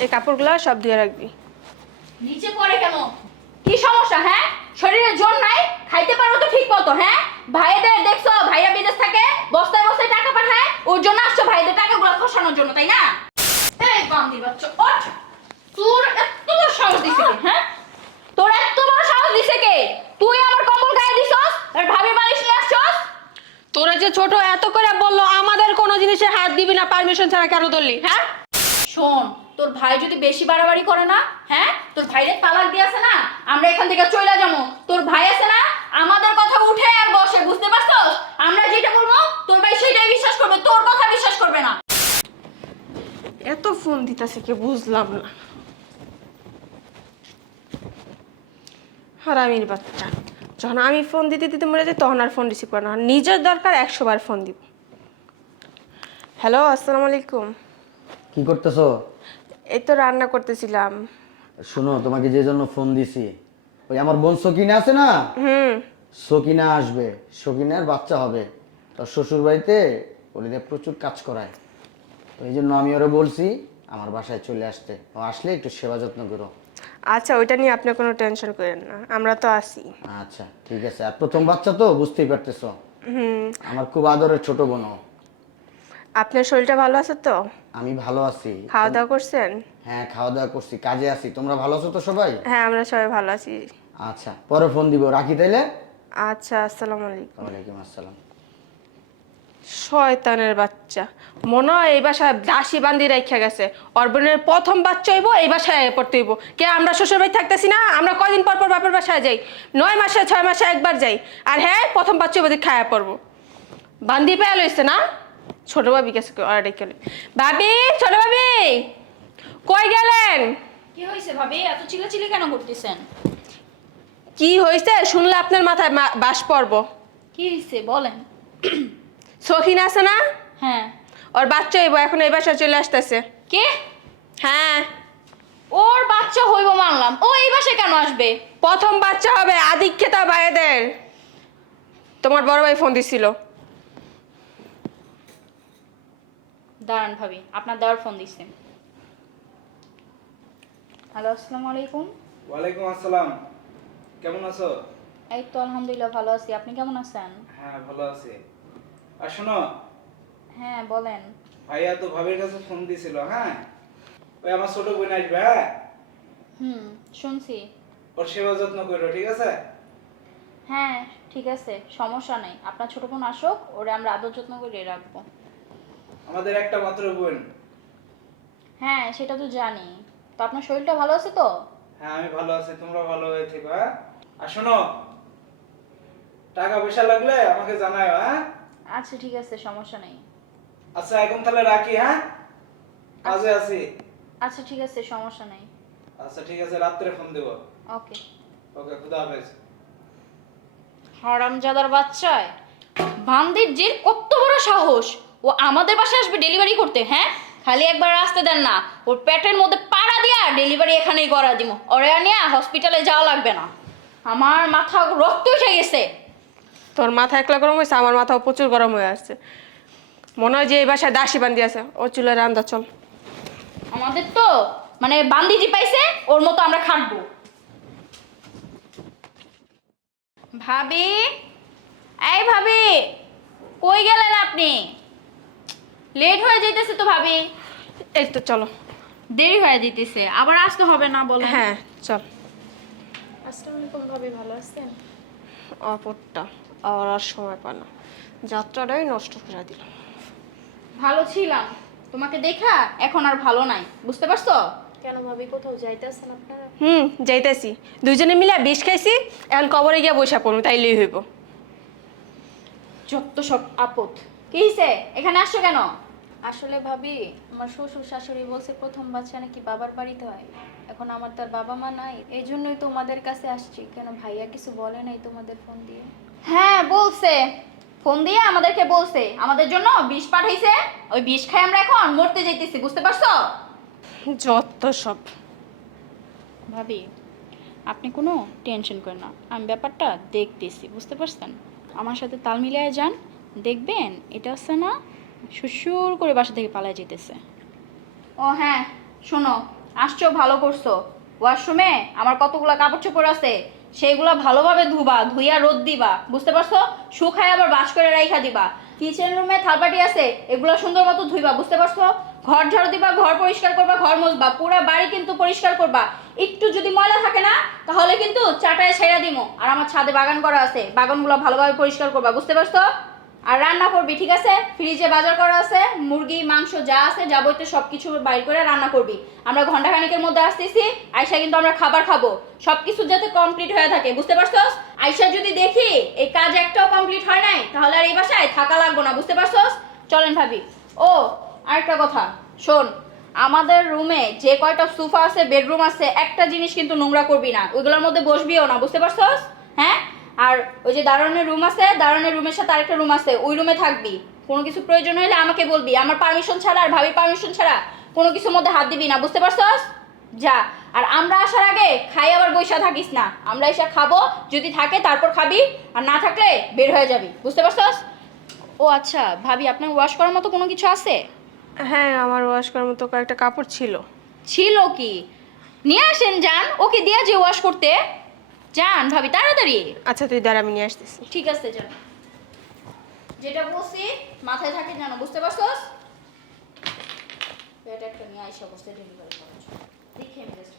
এই কাপড়গুলো সব ধুয়ে রাখবি। নিচে পড়ে কেন? কি সমস্যা হ্যাঁ? শরীরে জোর নাই? খাইতে পারো তো ঠিক মতো হ্যাঁ? ভাইদের দেখছ ভাইয়া বিদেশ থাকে বস্তায় বস্তায় টাকা পাঠায় ওর জন্য আসছো ভাইদের টাকাগুলো খসানোর জন্য তাই না? এই বান্দি বাচ্চা ওঠ! তোর এত বড় সাহস দিছে কে হ্যাঁ? তোর এত বড় সাহস দিছে কে? তুই আমার কম্বল গায়ে দিছস? আর ভাবি বালিশ নিয়ে আসছস? তোরা যে ছোট এত করে বলল আমাদের কোনো জিনিসে হাত দিবি না পারমিশন ছাড়া কেন ধরলি হ্যাঁ? শোন তোর ভাই যদি বেশি বাড়াবাড়ি করে না হ্যাঁ? তোর ভাইরে তালাক দিয়ে আছে না? আমরা এখান থেকে চলে যাব। তোর ভাই আছে না? আমাদের কথা উঠে আর বসে বুঝতে পারছস? আমরা যেটা বলব তোর ভাই সেটাই বিশ্বাস করবে তোর কথা বিশ্বাস করবে না। এত ফোন দিতেছে কি বুঝলাম না। হারামির বাচ্চা। যখন আমি ফোন দিতে দিতে মরে যাই তখন আর ফোন রিসিভ করে না। নিজের দরকার একশো বার ফোন দিব। হ্যালো আসসালামু আলাইকুম। কি করতেছো? এই তো রান্না করতেছিলাম। শুনো তোমাকে যে জন্য ফোন দিছি ওই আমার বোন সকিনা আছে না? হুম। সকিনা আসবে সকিনার বাচ্চা হবে। তার শ্বশুর বাড়িতে ওলিদে প্রচুর কাজ করায়। তো এই জন্য আমি ওরা বলছি আমার বাসায় চলে আসতে। ও আসলে একটু সেবা যত্ন করো। আচ্ছা ওইটা নিয়ে আপনি কোনো টেনশন করেন না আমরা তো আসি আচ্ছা ঠিক আছে। আর প্রথম বাচ্চা তো বুঝতেই পারতেছো। হুম। আমার খুব আদরের ছোট বোন। আপনার শরীরটা ভালো আছে তো? আমি ভালো আছি। খাওয়া দাওয়া করছেন? হ্যাঁ খাওয়া দাওয়া করছি। কাজে আছি। তোমরা ভালো আছো তো সবাই? হ্যাঁ আমরা সবাই ভালো আছি। আচ্ছা পরে ফোন দিব। রাখি তাইলে? আচ্ছা আসসালামু আলাইকুম। ওয়ালাইকুম আসসালাম। শয়তানের বাচ্চা। মনে হয় এই বাসায় দাসী বান্দি রেখে গেছে। অর্বনের প্রথম বাচ্চা হইব এই বাসায় পড়তে হইব। কে আমরা শ্বশুর বাড়ি থাকতেছি না? আমরা কদিন পর পর বাপের বাসায় যাই? নয় মাসে ছয় মাসে একবার যাই। আর হ্যাঁ প্রথম বাচ্চা বোধ খায়া পড়ব। বান্দি পেয়ে লইছে না? ছোট ভাবি গেছে ডেকে লই। ভাবি ছোট ভাবি! কই গেলেন? কি হয়েছে ভাবি? এত চিল্লাচিল্লি কেন করতেছেন? কি হয়েছে শুনলে আপনার মাথায় বাস পড়ব। কি হয়েছে বলেন। সখিন আছে না? হ্যাঁ। ওর বাচ্চা হইব এখন এই বাসায় চলে আসতেছে। কে? হ্যাঁ। ওর বাচ্চা হইব মানলাম। ও এই বাসে কেন আসবে? প্রথম বাচ্চা হবে আদিক্ষেতা ভাইদের। তোমার বড় ভাই ফোন দিছিল। দাঁড়ান ভাবি আপনার দেওয়ার ফোন দিচ্ছে। হ্যালো আসসালামু আলাইকুম। ওয়ালাইকুম আসসালাম। কেমন আছো? এই তো আলহামদুলিল্লাহ ভালো আছি আপনি কেমন আছেন? হ্যাঁ ভালো আছি। আর শোনো হ্যাঁ বলেন। ভাইয়া তো ভাবির কাছে ফোন দিছিল হ্যাঁ? ওই আমার ছোট বোন আসবে হ্যাঁ? হুম শুনছি। ওর সেবা যত্ন করো ঠিক আছে? হ্যাঁ ঠিক আছে সমস্যা নেই। আপনার ছোট বোন আসুক ওরে আমরা আদর যত্ন করে রাখব। আমাদের একটা মাত্র বোন। হ্যাঁ সেটা তো জানি। তো আপনার শরীরটা ভালো আছে তো? হ্যাঁ আমি ভালো আছি তোমরা ভালো হয়ে থেকো হ্যাঁ? আর শোনো টাকা পয়সা লাগলে আমাকে জানাও হ্যাঁ? আচ্ছা ঠিক আছে সমস্যা নেই। আচ্ছা এখন তাহলে রাখি হ্যাঁ? কাজে আছি। আচ্ছা ঠিক আছে সমস্যা নেই। আচ্ছা ঠিক আছে রাত্রে ফোন দেবো। ওকে। ওকে খুদা হাফেজ। হারামজাদার বাচ্চায় বান্দির যে কত বড় সাহস! ও আমাদের বাসায় আসবে ডেলিভারি করতে হ্যাঁ? খালি একবার আসতে দেন না। ওর পেটের মধ্যে পাড়া দিয়া ডেলিভারি এখানেই করা দিব ওরে নিয়ে হসপিটালে যাওয়া লাগবে না। আমার মাথা রক্ত উঠে গেছে। তোর মাথা একলা গরম হয়েছে আমার মাথাও প্রচুর গরম হয়ে আসছে। মনে হয় যে এই বাসায় দাসী বান্দি আছে। ও চুলে রান্দা চল। আমাদের তো মানে বান্দিজি পাইছে ওর মতো আমরা খাটবো। ভাবি? এই ভাবি কই গেলেন আপনি? লেট হয়ে যাইতেছে তো ভাবি। এই তো চলো। দেরি হয়ে যাইতেছে আবার আসতে হবে না বলে হ্যাঁ চল। আসসালামু আলাইকুম ভাবি ভালো আছেন? অপরটা আর আর সময় পায় না। যাত্রাটাই নষ্ট করে দিল। ভালো ছিলাম তোমাকে দেখা এখন আর ভালো নাই বুঝতে পারছ? কেন ভাবি কোথাও যাইতেছেন আপনারা? হুম যাইতেছি। দুজনে মিলে বিষ খাইছি এখন কবরে গিয়া বসে পড়ব তাইলেই হইব। যত সব আপদ। কি হইছে? এখানে আসছো কেন? আসলে ভাবি আমার শ্বশুর শাশুড়ি বলছে প্রথম বাচ্চা নাকি বাবার বাড়িতে হয়। এখন আমার তার বাবা মা নাই এই জন্যই তোমাদের কাছে আসছি। কেন ভাইয়া কিছু বলে নাই তোমাদের ফোন দিয়ে? হ্যাঁ বলছে। ফোন দিয়ে আমাদেরকে বলছে। আমাদের জন্য বিষ পাঠাইছে। ওই বিষ খাই আমরা এখন মরতে যাইতেছি বুঝতে পারছ? যত সব। ভাবি আপনি কোনো টেনশন করেন না। আমি ব্যাপারটা দেখতেছি বুঝতে পারছেন? আমার সাথে তাল মিলিয়ে যান। দেখবেন, এটা হচ্ছে না সুসুর করে বাসা থেকে পালায় যেতেছে। ও হ্যাঁ শোনো, আসছো, ভালো করছ। ওয়াশরুমে আমার কতগুলা কাপড় চোপড় আছে, সেইগুলো ভালোভাবে ধুবা, ধুইয়া রোদ দিবা। বুঝতে পারছ? শুকায় আবার বাস করে রাইখা দিবা। কিচেন রুমে থালবাটি আছে, এগুলো সুন্দর মতো ধুইবা, বুঝতে পারছ? ঘর ঝাড়ু দিবা, ঘর পরিষ্কার করবা, ঘর মুছবা, পুরো বাড়ি কিন্তু পরিষ্কার করবা। একটু যদি ময়লা থাকে না, তাহলে কিন্তু চাটায় ছেড়া দিমো। আর আমার ছাদে বাগান করা আছে, বাগানগুলো ভালোভাবে পরিষ্কার করবা, বুঝতে পারছ? আর রান্না করবি, ঠিক আছে? ফ্রিজে বাজার করা আছে, মুরগি, মাংস যা আছে যাবতীয় সব কিছু বাইর করে রান্না করবি। আমরা ঘন্টাখানিকের মধ্যে আসতেছি আয়সা কিন্তু আমরা খাবার খাব। সব কিছু যাতে কমপ্লিট হয়ে থাকে, বুঝতে পারছস? আয়সা যদি দেখি এই কাজ একটাও কমপ্লিট হয় নাই, তাহলে আর এই বাসায় থাকা লাগবো না, বুঝতে পারছস? চলেন ভাবি। ও, আরেকটা কথা, শোন, আমাদের রুমে যে কয়টা সোফা আছে বেডরুম আছে, একটা জিনিস কিন্তু নোংরা করবি না, ওইগুলোর মধ্যে বসবিও না, বুঝতে পারছস? হ্যাঁ? আর ওই যে দারোয়ানের রুম আছে দারোয়ানের রুমের সাথে আরেকটা রুম আছে ওই রুমে থাকবি। কোনো কিছু প্রয়োজন হলে আমাকে বলবি আমার পারমিশন ছাড়া আর ভাবির পারমিশন ছাড়া কোনো কিছুর মধ্যে হাত দিবি না বুঝতে পারছস? যা আর আমরা আসার আগে খাই আবার বৈশা থাকিস না। আমরা এসে খাব যদি থাকে তারপর খাবি আর না থাকলে বের হয়ে যাবি বুঝতে পারছস? ও আচ্ছা ভাবি আপনার ওয়াশ করার মতো কোনো কিছু আছে? হ্যাঁ আমার ওয়াশ করার মতো কয়েকটা কাপড় ছিল। ছিল কি? নিয়ে আসেন যান ওকে দিয়ে যে ওয়াশ করতে। যান ভাবি তাড়াতাড়ি। আচ্ছা তুই দাঁড়া আমি নিয়ে আসতেছি। ঠিক আছে যান যেটা বলছি মাথায় থাকে জানো বুঝতে পারছস? এটা একটা নিয়ে আইসা বসতে ডেলিভারি করার জন্য। দেখে আমি জাস্ট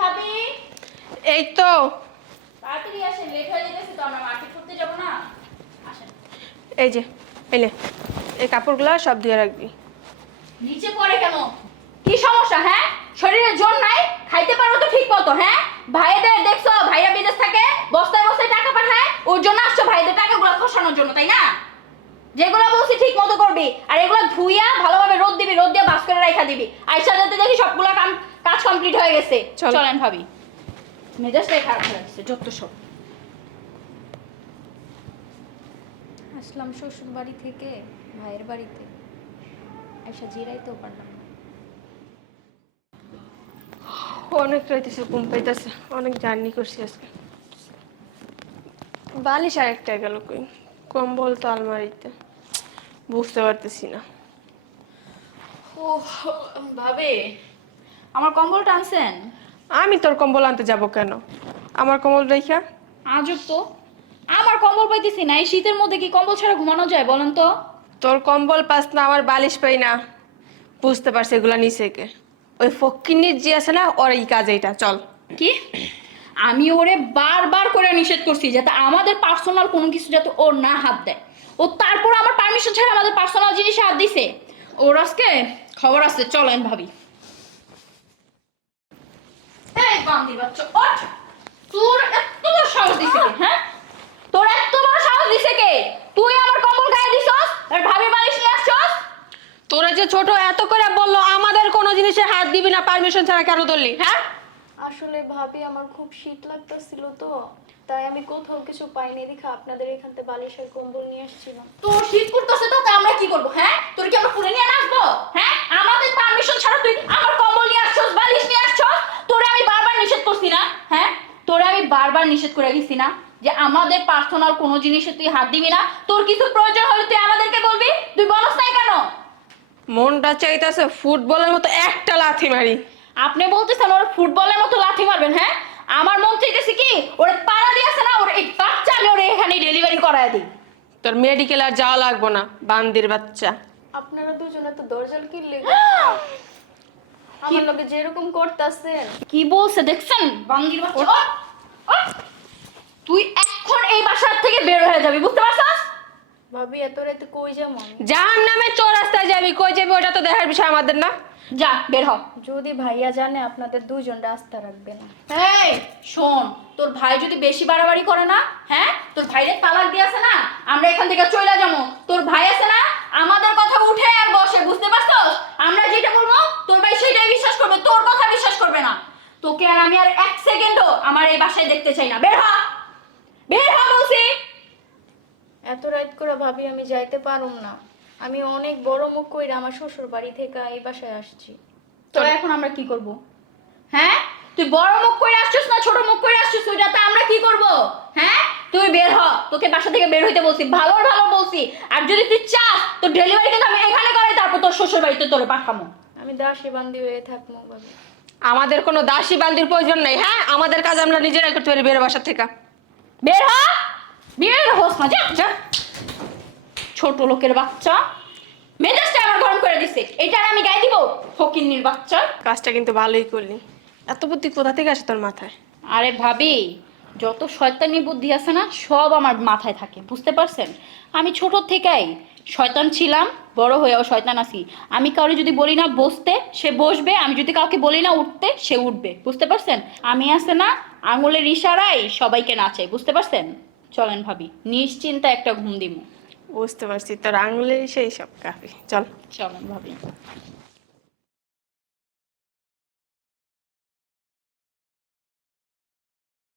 ভাবি? এই তো। তাড়াতাড়ি আসেন লেট হয়ে যেতেছে তো আমরা মার্কেট করতে যাব না? আসেন। এই যে এলে এই কাপড়গুলো সব দিয়ে রাখবি। নিচে পড়ে কেন? কি সমস্যা হ্যাঁ? শরীরে জোর নাই খাইতে পারো তো ঠিক মতো হ্যাঁ? ভাইদের দেখছ ভাইরা বিদেশ থাকে বস্তায় বস্তায় টাকা পাঠায় ওর জন্য আসছো ভাইদের টাকাগুলো খসানোর জন্য তাই না? যেগুলো বলছি ঠিক মতো করবি আর এগুলো ধুইয়া ভালোভাবে রোদ দিবি রোদ দিয়ে বাস করে রাখা দিবি। আইসা যাতে দেখি সবগুলো কাম কাজ কমপ্লিট হয়ে গেছে। চলেন ভাবি। মেজাজটাই খারাপ হয়ে গেছে যত সব। আসলাম শ্বশুর বাড়ি থেকে ভাইয়ের বাড়িতে। এসে জিরাইতেও পারলাম না অনেক রাইতেছে ঘুম পাইতেছে। অনেক জার্নি করছি আজকে। বালিশ আর একটা গেল কই? কম্বল তো আলমারিতে। বুঝতে পারতেছি না। ও ভাবে আমার কম্বলটা আনছেন? আমি তোর কম্বল আনতে যাব কেন? আমার কম্বল রেখা। আজব তো। আমার কম্বল পাইতেছি না এই শীতের মধ্যে কি কম্বল ছাড়া ঘুমানো যায় বলেন তো? তোর কম্বল পাস না আমার বালিশ পাই না। বুঝতে পারছি এগুলা নিচে কে। ওই ফকিন্নির যে আছে না, ওর এই কাজ এটা চল। কি? আমি ওরে বারবার করে নিষেধ করছি যাতে আমাদের পার্সোনাল কোনো কিছু যাতে ওর না হাত দেয়। ও তারপর আমার পারমিশন ছাড়া আমাদের পার্সোনাল জিনিসে হাত দিছে। ওর আজকে খবর আছে চলেন ভাবি। এই বান্দির বাচ্চা, ওঠ! তোর এত সাহস দিছে হ্যাঁ তোর এত বড় সাহস দিছে কে তুই আমার কম্বল গায়ে দিছস আর ভাবি বালিশ নিয়ে আসছস তোরা যে ছোট এত করে বলল আমাদের কোনো জিনিসে হাত দিবি না পারমিশন ছাড়া কেন ধরলি হ্যাঁ? আসলে ভাবি আমার খুব শীত লাগতেছিল তো তাই আমি কোথাও কিছু পাইনি। দেখে আপনাদের এখান থেকে বালিশের কম্বল নিয়ে আসছিলাম তোর শীত করতেছে তো তা আমরা কি করব হ্যাঁ? তোর কি আমরা পুরে নিয়ে আসব হ্যাঁ? আমাদের পারমিশন ছাড়া তুই আমার কম্বল নিয়ে আসছস বালিশ নিয়ে আসছস? তোরে আমি বারবার নিষেধ করছি না হ্যাঁ? তোরে আমি বারবার নিষেধ করে গেছি না যে আমাদের পার্সোনাল কোনো জিনিসে তুই হাত দিবি না। তোর কিছু প্রয়োজন হলে তুই আমাদেরকে বলবি। তুই বলস নাই কেন মনটা চাইতেছে ফুটবলের মতো একটা লাথি মারি। আপনি বলতেছেন ওরা ফুটবলের মতো লাথি মারবেন হ্যাঁ? আমার মন চাইতেছে কি ওর পাড়া দিয়েছে না ওর এই বাচ্চা আমি ওরে এখানে ডেলিভারি করায় দিই। তোর মেডিকেল আর যাওয়া লাগবো না বান্দির বাচ্চা। আপনারা দুজনে তো দরজাল কিনলে আমার লগে যেরকম করতেছেন কি বলছে দেখছেন? বাঙ্গির বাচ্চা। তুই এখন এই বাসার থেকে বের হয়ে যাবি বুঝতে পারছস ভাবি এত রাতে কই যাব আমি? যার নামে চোর রাস্তায় যাবি কই যাবি? ওটা তো দেখার বিষয় আমাদের না। যা বের হ। যদি ভাইয়া জানে আপনাদের দুজন রাস্তা রাখবে না। এই শোন তোর ভাই যদি বেশি বাড়াবাড়ি করে না হ্যাঁ? তোর ভাইয়ের তালাক দিয়ে আছে না আমরা এখান থেকে চলে যাব। তোর ভাই আছে না আমাদের কথা উঠে আর বসে বুঝতে পারছস? আমরা যেটা বলব তোর ভাই সেটাই বিশ্বাস করবে তোর কথা বিশ্বাস করবে না। তোকে আর আমি আর এক সেকেন্ডও আমার এই বাসায় দেখতে চাই না। বের হ। বের হ বলছি। এত রাত করে ভাবি আমি যাইতে পারুম না। আমি অনেক বড় মুখ কইরা আমার শ্বশুর বাড়ি থেকে এই বাসায় আসছি। তো এখন আমরা কি করব? হ্যাঁ? তুই বড় মুখ করে আসছিস না ছোট মুখ করে আসছিস? ওইটাতে আমরা কি করব? হ্যাঁ? তুই বের হ। তোকে বাসা থেকে বের হইতে বলছি ভালো ভালো বলছি। আর যদি তুই চাস তো ডেলিভারি কিন্তু আমি এখানে করে তারপর তোর শ্বশুর বাড়িতে তোরে পাঠামো। আমি দাসী বান্দি হয়ে থাকব ভাবি। আমাদের কোনো দাসী বান্দির প্রয়োজন নেই হ্যাঁ? আমাদের কাজ আমরা নিজেরাই করতে পারি বের বাসা থেকে। বের হ! বের হোস না যা যা। ছোট লোকের বাচ্চা। মেজাজটা আমার গরম করে দিছে। এটা আর আমি গায়ে দিব? ফকিন্নির বাচ্চা। কাজটা কিন্তু ভালোই করলি। এত বুদ্ধি কোথা থেকে আসে তোর মাথায়? আরে ভাবি যত শয়তানি বুদ্ধি আছে না সব আমার মাথায় থাকে বুঝতে পারছেন? আমি ছোট থেকেই শয়তান ছিলাম বড় হয়েও শয়তান আছি। আমি কাউকে যদি বলি না বসতে সে বসবে। আমি যদি কাউকে বলি না উঠতে সে উঠবে বুঝতে পারছেন? আমি আছে না আঙুলের ইশারায় সবাইকে নাচে বুঝতে পারছেন? চলেন ভাবি নিশ্চিন্তা একটা ঘুম দিমু। বুঝতে পারছি তোর আঙুলে সেই সব কাফি। চল। চলেন ভাবি।